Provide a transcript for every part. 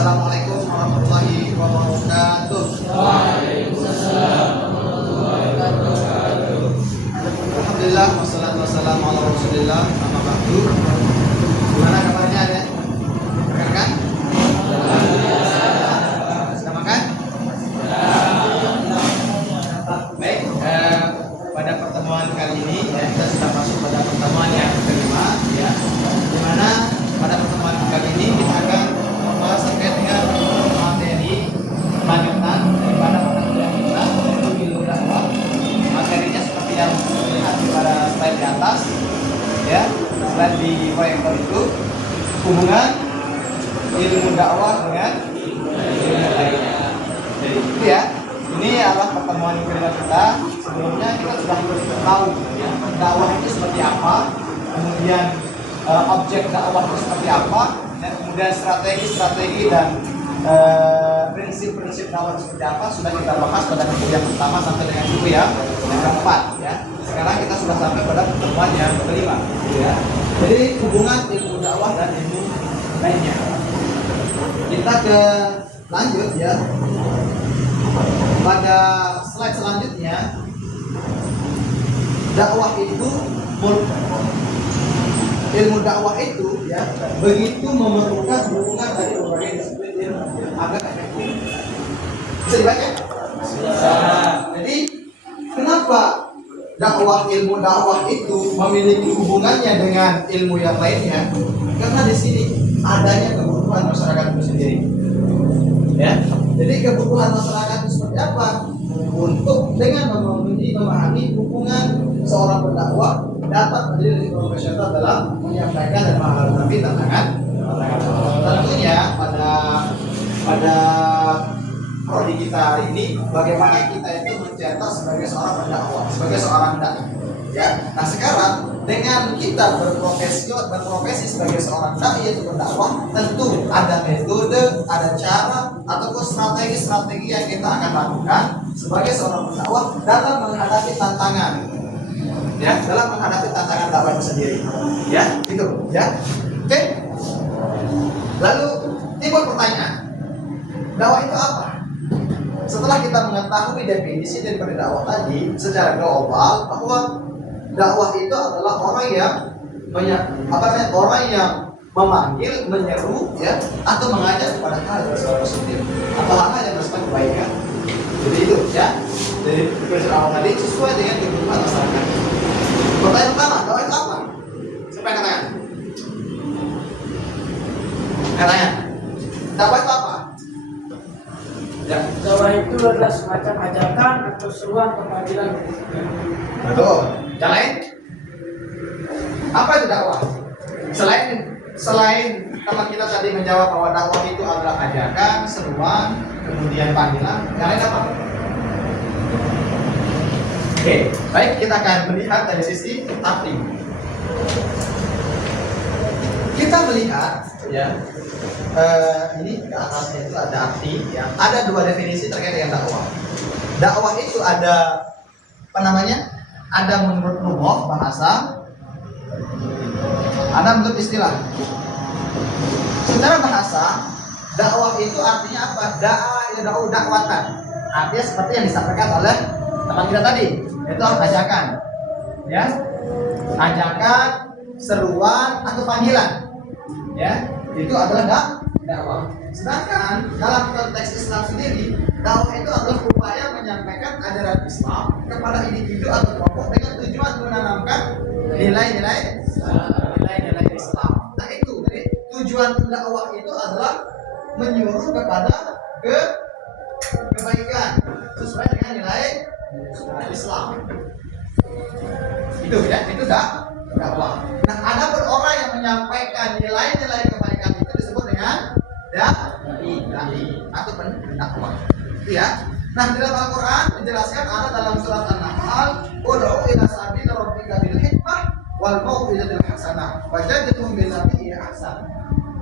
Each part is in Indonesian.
Assalamualaikum warahmatullahi wabarakatuh. Waalaikumsalam warahmatullahi wabarakatuh. Alhamdulillah wassalatu wassalamu ala Rasulillah. Amma ba'du. Gimana kabarnya ya? Makan kan? Sudah makan? Baik, pada pertemuan kali ini ya, kita sudah masuk pada pertemuan yang kelima ya. Di mana pada pertemuan kali ini kita akan membahas terkait dengan materi lanjutan daripada mata kuliah kita yaitu ilmu dakwah. Materinya seperti yang dilihat pada slide di atas ya, slide di proyektor itu, hubungan ilmu dakwah dengan ilmu lainnya. Jadi itu ya, ini adalah pertemuan yang kelima kita. Sebelumnya kita sudah tahu ya, dakwah itu seperti apa, kemudian objek dakwah itu seperti apa, dan kemudian strategi dan prinsip-prinsip dakwah itu seperti apa sudah kita bahas pada buku yang pertama sampai dengan buku yang keempat ya. Sekarang kita sudah sampai pada pertemuan yang kelima ya. Jadi hubungan ilmu dakwah dan ilmu lainnya. Kita ke lanjut ya. Pada slide selanjutnya, dakwah itu ilmu dakwah itu ya begitu memerlukan hubungan dari berbagai disiplin agar efektif. Bisa dibaca? Bisa. Jadi kenapa ilmu dakwah itu memiliki hubungannya dengan ilmu yang lainnya? Karena di sini adanya kebutuhan masyarakat itu sendiri. Ya. Jadi kebutuhan masyarakat itu seperti apa? Untuk dengan memahami hubungan seorang pendakwah dapat menjadi lebih profesional dalam menyampaikan dan menghadapi tantangan. Tentunya pada prodi kita hari ini, bagaimana kita itu mencetak sebagai seorang pendakwah, sebagai seorang dai. Ya. Nah sekarang dengan kita berprofesi sebagai seorang dai yaitu pendakwah, tentu ada metode, ada cara ataupun strategi yang kita akan lakukan sebagai seorang pendakwah dalam menghadapi tantangan. Ya, dalam menghadapi tantangan dakwah itu sendiri. Ya, itu ya. Oke. Lalu timbul pertanyaan, dakwah itu apa? Setelah kita mengetahui definisi daripada dakwah tadi secara global, bahwa dakwah itu adalah orang yang orang yang memanggil, menyeru, ya, atau mengajak kepada hal yang bersifat positif atau hal yang bersifat kebaikan. Jadi itu, ya. Jadi prinsip awal tadi sesuai dengan kebutuhan masyarakat. Pertanyaan pertama, dakwah itu apa? Siapa yang katakan? Katanya, dakwah itu apa? Ya. Dakwah itu adalah semacam ajakan atau seruan pemanggilan. Betul. Yang lain? Apa itu dakwah? Selain teman kita tadi menjawab bahwa dakwah itu adalah ajakan, seruan, kemudian panggilan, yang lain apa? Oke, baik, kita akan melihat dari sisi arti. Kita melihat ya, ini di atasnya itu ada arti ya. Ada dua definisi terkait dengan dakwah. Dakwah itu ada apa namanya? Ada menurut lugah bahasa, ada menurut istilah. Secara bahasa, dakwah itu artinya apa? Dakwatan. Artinya seperti yang disampaikan oleh teman kita tadi, itu ajakan, ya, ajakan, seruan atau panggilan, ya, itu adalah dakwah. Sedangkan dalam konteks Islam sendiri, dakwah itu adalah upaya menyampaikan ajaran Islam kepada individu atau kelompok dengan tujuan menanamkan nilai-nilai Islam. Nah itu, jadi tujuan dakwah itu adalah menyuruh kepada kebaikan sesuai dengan nilai Islam. Itu ya, itu dakwah. Nah, ada pun orang yang menyampaikan nilai-nilai kebaikan itu disebut dengan dai atau pendakwah. Itu ya. Nah, di dalam Al-Qur'an dijelaskan ada dalam surat An-Nahl, "Ud'u ila sabili rabbika bil hikmah wal mau'izatil hasanah wajadilhum billati hiya ahsan."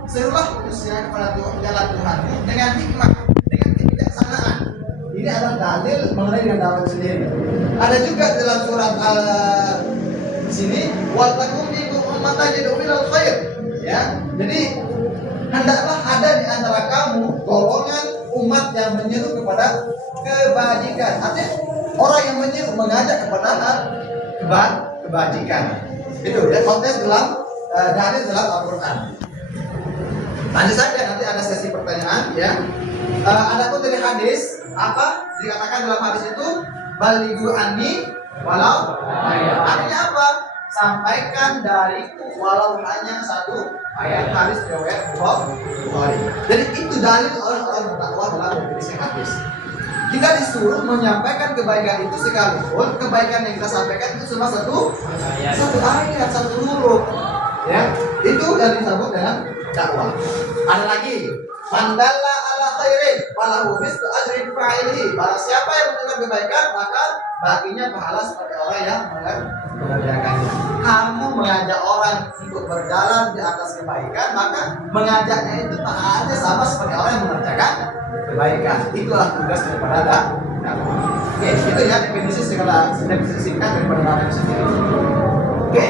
Serulah manusia kepada jalan Tuhanmu dengan hikmah, dengan kebijaksanaan. Ini adalah dalil mengenai dengan dakwah sendiri. Ada juga dalam surat sini, "Wal takum minkum ummatan yad'una ilal khair." Ya. Jadi hendaklah ada di antara kamu golongan umat yang menyeru kepada kebajikan. Artinya orang yang menyeru mengajak kepada kebajikan. Itu ya konteks dalam dalil dalam Al-Quran. Lanjut saja, nanti ada sesi pertanyaan ya. Adapun dari hadis, apa dikatakan dalam hadis itu? Balighu anni walau artinya apa? Sampaikan dariku walau hanya satu ayat. Hadis riwayat Bukhari. Jadi itu dalil orang-orang berdakwah dalam definisi hadis. Kita disuruh menyampaikan kebaikan itu sekalipun kebaikan yang kita sampaikan itu cuma satu ayat, satu huruf. Ya, itu yang disebut dengan dakwah. Ada lagi, mandalla ala khairin falahu mislu ajri fa'ilihi. Barang siapa yang menunjukkan kebaikan, maka baginya pahala seperti orang yang mengerjakannya. Kamu mengajak orang untuk berjalan di atas kebaikan, maka mengajaknya itu pahalanya sama seperti orang yang mengerjakan kebaikan. Itulah tugas daripada dakwah. Oke, itu ya definisi segala singkat daripada dakwah itu sendiri. Oke,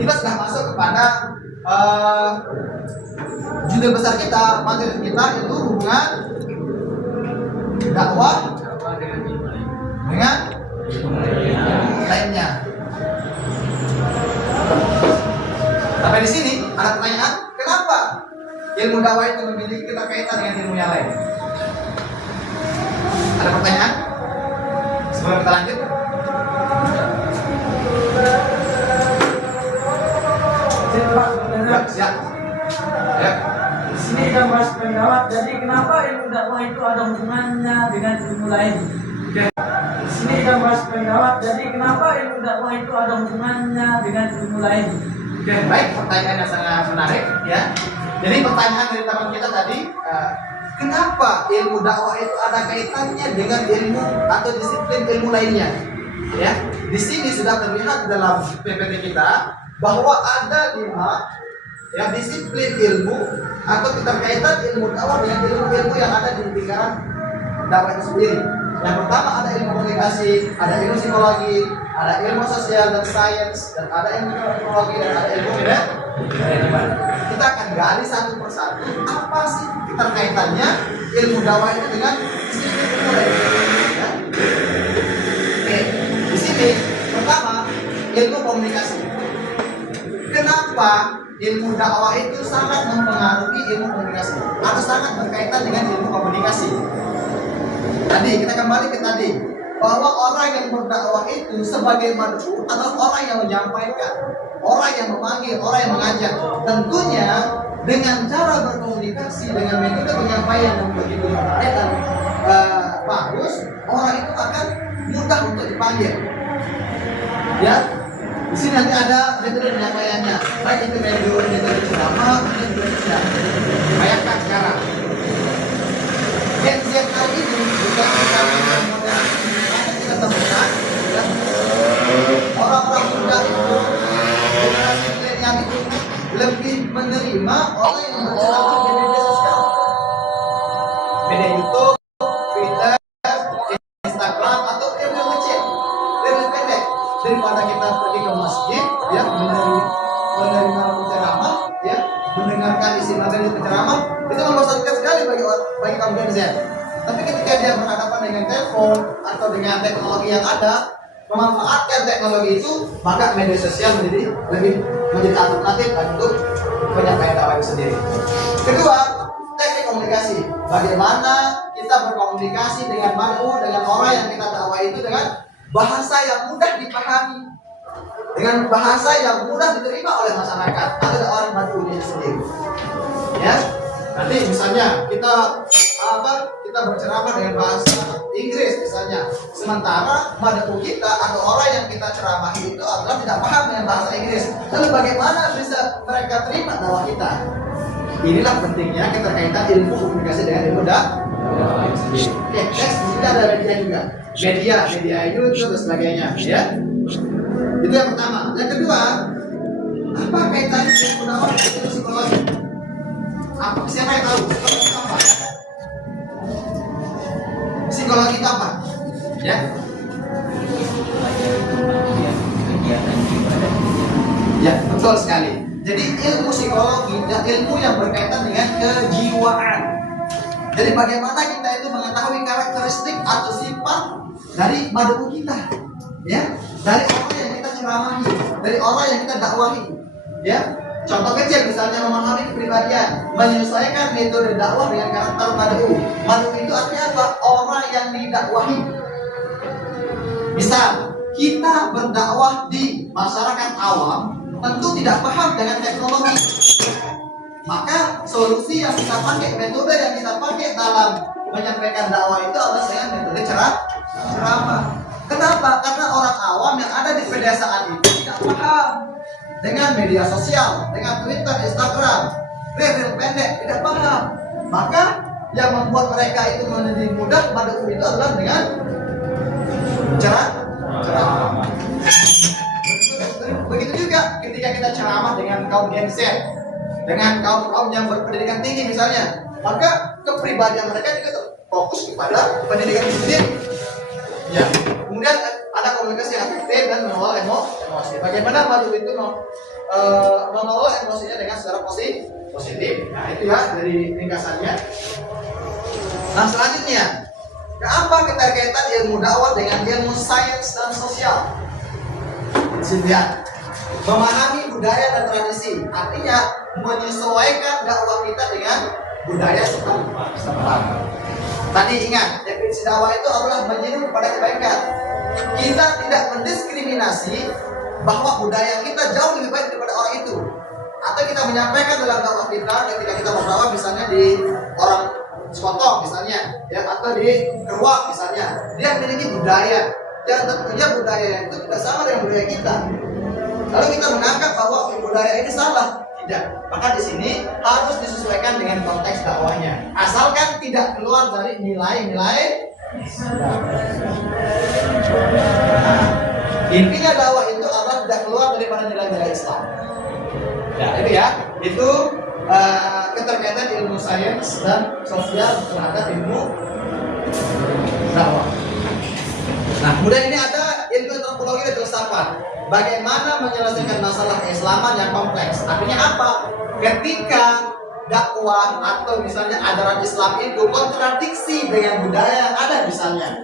kita sudah masuk kepada judul besar kita, materi kita itu hubungan dakwah dengan lainnya. Sampai di sini ada pertanyaan, kenapa ilmu dakwah itu memiliki keterkaitan dengan ilmu yang lain? Ada pertanyaan? Sebelum kita lanjut. Siap. Ya. Di sini kita bahas pendapat. Jadi kenapa ilmu dakwah itu ada hubungannya dengan ilmu lain? Di sini kita bahas pendapat. Jadi kenapa ilmu dakwah itu ada hubungannya dengan ilmu lain? Oke, baik, pertanyaan yang sangat menarik ya. Jadi pertanyaan dari teman kita tadi, kenapa ilmu dakwah itu ada kaitannya dengan ilmu atau disiplin ilmu lainnya? Ya, di sini sudah terlihat dalam PPT kita bahwa ada 5 yang disiplin ilmu atau keterkaitan ilmu dakwah dengan ilmu-ilmu yang ada di lingkaran dakwah itu sendiri. Yang pertama ada ilmu komunikasi, ada ilmu psikologi, ada ilmu sosial dan sains, dan ada ilmu teknologi, dan ada ilmu manajemen. Kita akan gali satu persatu apa sih keterkaitannya ilmu dakwah itu dengan disiplin ilmu lain. Ya. Oke, di sini pertama ilmu komunikasi. Kenapa ilmu dakwah itu sangat mempengaruhi ilmu komunikasi atau sangat berkaitan dengan ilmu komunikasi? Tadi kita kembali ke tadi bahwa orang yang berdakwah itu sebagai mad'u atau orang yang menyampaikan, orang yang memanggil, orang yang mengajak. Tentunya dengan cara berkomunikasi, dengan metode penyampaian yang begitu menarik dan bagus, orang itu akan mudah untuk dipanggil. Ya. Di sini nanti ada metode penyampaiannya, baik itu metode ceramah, metode bayangkan sekarang. Gen Z kali ini bukan modern modern kita temukan, ya. Orang-orang muda itu, generasi milenial itu lebih menerima orang yang berceramah di media sosial, media YouTube, Twitter, Instagram atau video kecil, video pendek, daripada kita pergi ke masjid, ya, menerima penceramah, ya, mendengarkan isi materi penceramah. Itu membosankan sekali bagi kaum Gen Z. Tapi ketika dia berhadapan dengan telepon atau dengan teknologi yang ada, memanfaatkan teknologi itu, maka media sosial menjadi alternatif untuk penyampaian dakwah itu sendiri. Kedua, teknik komunikasi. Bagaimana kita berkomunikasi dengan mad'u, dengan orang yang kita dakwah itu dengan bahasa yang mudah dipahami, dengan bahasa yang mudah diterima oleh masyarakat atau orang mad'u sendiri. Ya. Nanti misalnya kita berceramah dengan bahasa Inggris misalnya, sementara mad'u kita atau orang yang kita ceramahi itu adalah tidak paham dengan bahasa Inggris. Lalu bagaimana bisa mereka terima dakwah kita? Inilah pentingnya keterkaitan ilmu komunikasi dengan ilmu dakwah. Oke, next kita ada media juga, media YouTube dan sebagainya, ya. Itu yang pertama. Yang kedua, apa kaitannya ilmu dakwah dengan ilmu psikologi? Apa siapa yang tahu? Apa? Psikologi itu apa? Ya. Ya, betul sekali. Jadi ilmu psikologi dan ilmu yang berkaitan dengan kejiwaan. Jadi bagaimana kita itu mengetahui karakteristik atau sifat dari mad'u kita, ya, dari orang yang kita ceramahi, dari orang yang kita dakwahi, ya. Contoh kecil misalnya memahami kepribadian, menyesuaikan metode dakwah dengan karakter mad'u. Mad'u itu artinya apa? Orang yang didakwahi. Misal kita berdakwah di masyarakat awam, tentu tidak paham dengan teknologi. Maka solusi yang kita pakai, metode yang kita pakai dalam menyampaikan dakwah itu adalah dengan metode ceramah. Kenapa? Karena orang awam yang ada di pedesaan itu tidak paham dengan media sosial, dengan Twitter, Instagram, reel pendek, tidak paham. Maka yang membuat mereka itu menjadi mudah mad'u itu adalah dengan ceramah. Begitu juga ketika kita ceramah dengan kaum Gen Z, dengan kaum yang berpendidikan tinggi misalnya, maka kepribadian mereka juga fokus kepada pendidikan itu sendiri. Ya, kemudian ada komunikasi yang efektif dan mengelola emosi. Bagaimana mad'u itu mengelola emosinya dengan secara positif. Nah, itu ya dari ringkasannya. Nah, selanjutnya, apa keterkaitan ilmu dakwah dengan ilmu sains dan sosial? Lihat, memahami budaya dan tradisi, artinya menyesuaikan dakwah kita dengan budaya setempat. Tadi ingat, definisi dakwah itu adalah menyeru kepada kebaikan. Kita tidak mendiskriminasi bahwa budaya kita jauh lebih baik daripada orang itu. Atau kita menyampaikan dalam dakwah kita ketika kita berdakwah misalnya di orang Sekotong misalnya, ya, atau di Keruak misalnya, dia memiliki budaya yang tentunya budaya itu tidak sama dengan budaya kita. Lalu kita menganggap bahwa budaya ini salah. Tidak. Maka di sini harus disesuaikan dengan konteks dakwahnya. Asalkan tidak keluar dari nilai-nilai. Nah, intinya dakwah itu adalah tidak keluar daripada nilai-nilai Islam. Ya, itu ya. Itu keterkaitan ilmu sains dan sosial terhadap ilmu dakwah. Nah, kemudian ini ada ilmu antropologi dan filsafat. Bagaimana menyelesaikan masalah keislaman yang kompleks. Artinya apa? Ketika dakwah atau misalnya ajaran Islam itu kontradiksi dengan budaya yang ada misalnya,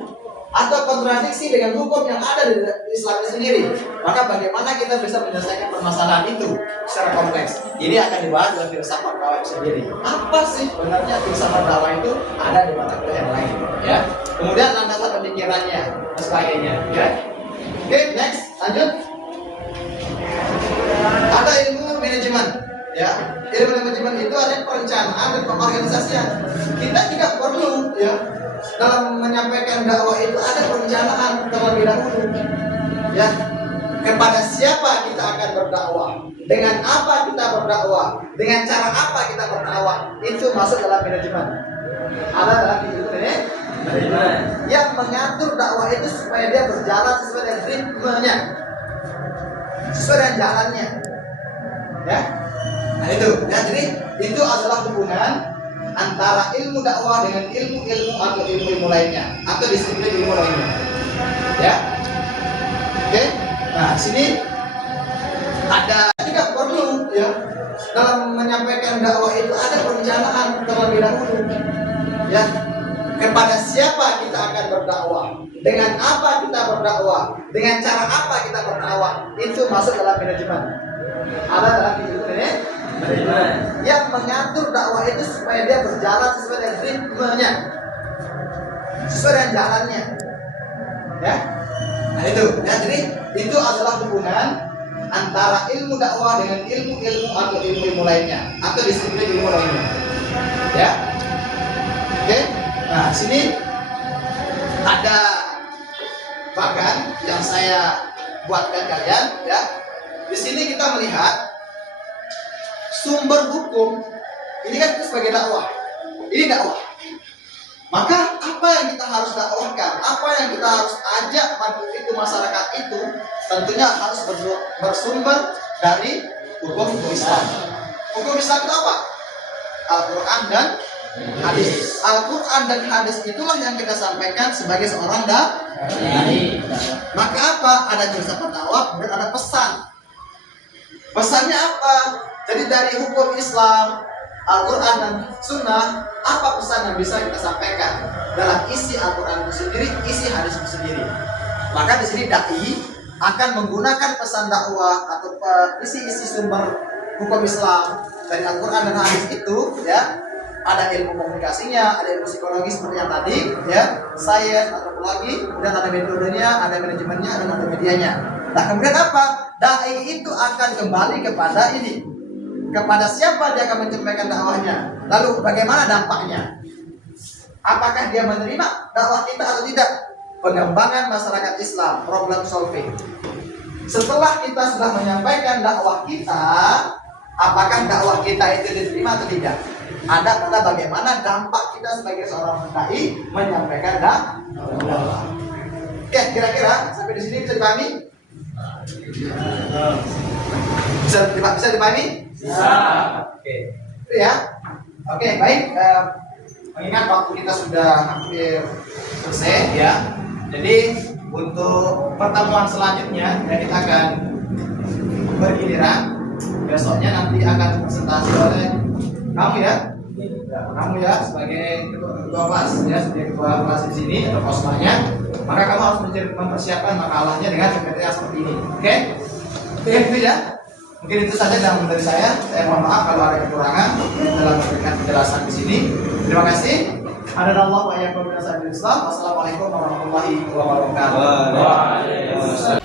atau kontradiksi dengan hukum yang ada di Islam itu sendiri, maka bagaimana kita bisa menyelesaikan permasalahan itu secara kompleks? Ini akan dibahas dalam filsafat dakwah itu sendiri. Apa sih sebenarnya filsafat dakwah itu? Ada di mata kuliah yang lain, ya. Kemudian landasan pemikirannya dan sebagainya, ya. Oke, next, lanjut. Ada ilmu manajemen, ya. Ilmu manajemen itu ada perencanaan dan pengorganisasian. Kita juga perlu, ya, dalam menyampaikan dakwah itu ada perencanaan terlebih dahulu, ya. Kepada siapa kita akan berdakwah, dengan apa kita berdakwah, dengan cara apa kita berdakwah, itu masuk dalam manajemen. Ada dalam ilmu manajemen yang mengatur dakwah itu supaya dia berjalan sesuai dengan ritmenya, sesuai dengan jalannya, ya. Nah itu, ya, jadi itu adalah hubungan antara ilmu dakwah dengan ilmu-ilmu atau ilmu-ilmu lainnya atau disiplin ilmu lainnya, ya. Oke, nah sini ada juga perlu, ya, dalam menyampaikan dakwah itu ada perencanaan terlebih dahulu, ya. Kepada siapa kita akan berdakwah, dengan apa kita berdakwah, dengan cara apa kita berdakwah, itu masuk dalam manajemen. Ada dalam ilmu manajemen yang mengatur dakwah itu supaya dia berjalan sesuai dengan ritmenya, sesuai dengan jalannya, ya. Nah itu, ya, jadi itu adalah hubungan antara ilmu dakwah dengan ilmu-ilmu atau ilmu-ilmu lainnya atau disiplin ilmu lainnya, ya. Oke. Nah, sini ada bahkan yang saya buatkan kalian, ya. Di sini kita melihat sumber hukum ini kan sebagai dakwah. Ini dakwah. Maka apa yang kita harus dakwahkan, apa yang kita harus ajak itu masyarakat itu tentunya harus bersumber dari hukum Islam. Hukum Islam itu apa? Al-Quran dan hadis. Al-Quran dan hadis itulah yang kita sampaikan sebagai seorang dai. Maka apa? Ada filsafat dakwah dan ada pesan. Pesannya apa? Jadi dari hukum Islam, Al-Quran dan Sunnah, apa pesan yang bisa kita sampaikan dalam isi Al-Quran itu sendiri, isi hadis itu sendiri. Maka di sini dai akan menggunakan pesan dakwah atau isi-isi sumber hukum Islam dari Al-Quran dan hadis itu, ya. Ada ilmu komunikasinya, ada ilmu psikologi seperti yang tadi, ya, sains, antropologi, kemudian ada metodenya, ada manajemennya, dan ada medianya. Nah, kemudian apa? Dai itu akan kembali kepada ini, kepada siapa dia akan menyampaikan dakwahnya. Lalu bagaimana dampaknya? Apakah dia menerima dakwah kita atau tidak? Pengembangan masyarakat Islam, problem solving. Setelah kita sudah menyampaikan dakwah kita, apakah dakwah kita itu diterima atau tidak? Ada pula bagaimana dampak kita sebagai seorang dai menyampaikan dakwah. Oke, kira-kira sampai di sini bisa dipahami? Bisa dipahami? Bisa. Oke, itu ya. Oke, baik. Mengingat waktu kita sudah hampir selesai, ya. Jadi untuk pertemuan selanjutnya, ya, kita akan bergiliran. Besoknya nanti akan presentasi oleh kamu, ya. Kamu, ya, sebagai ketua kelas, ya, sebagai ketua kelas di sini atau kosmanya, maka kamu harus mempersiapkan makalahnya dengan kriteria seperti ini. Oke? Oke, itu ya. Mungkin itu saja dari saya. Saya mohon maaf kalau ada kekurangan dalam memberikan penjelasan di sini. Terima kasih. Hadanallahu wa iyyakum ila sabilil Islam. Wassalamualaikum warahmatullahi wabarakatuh.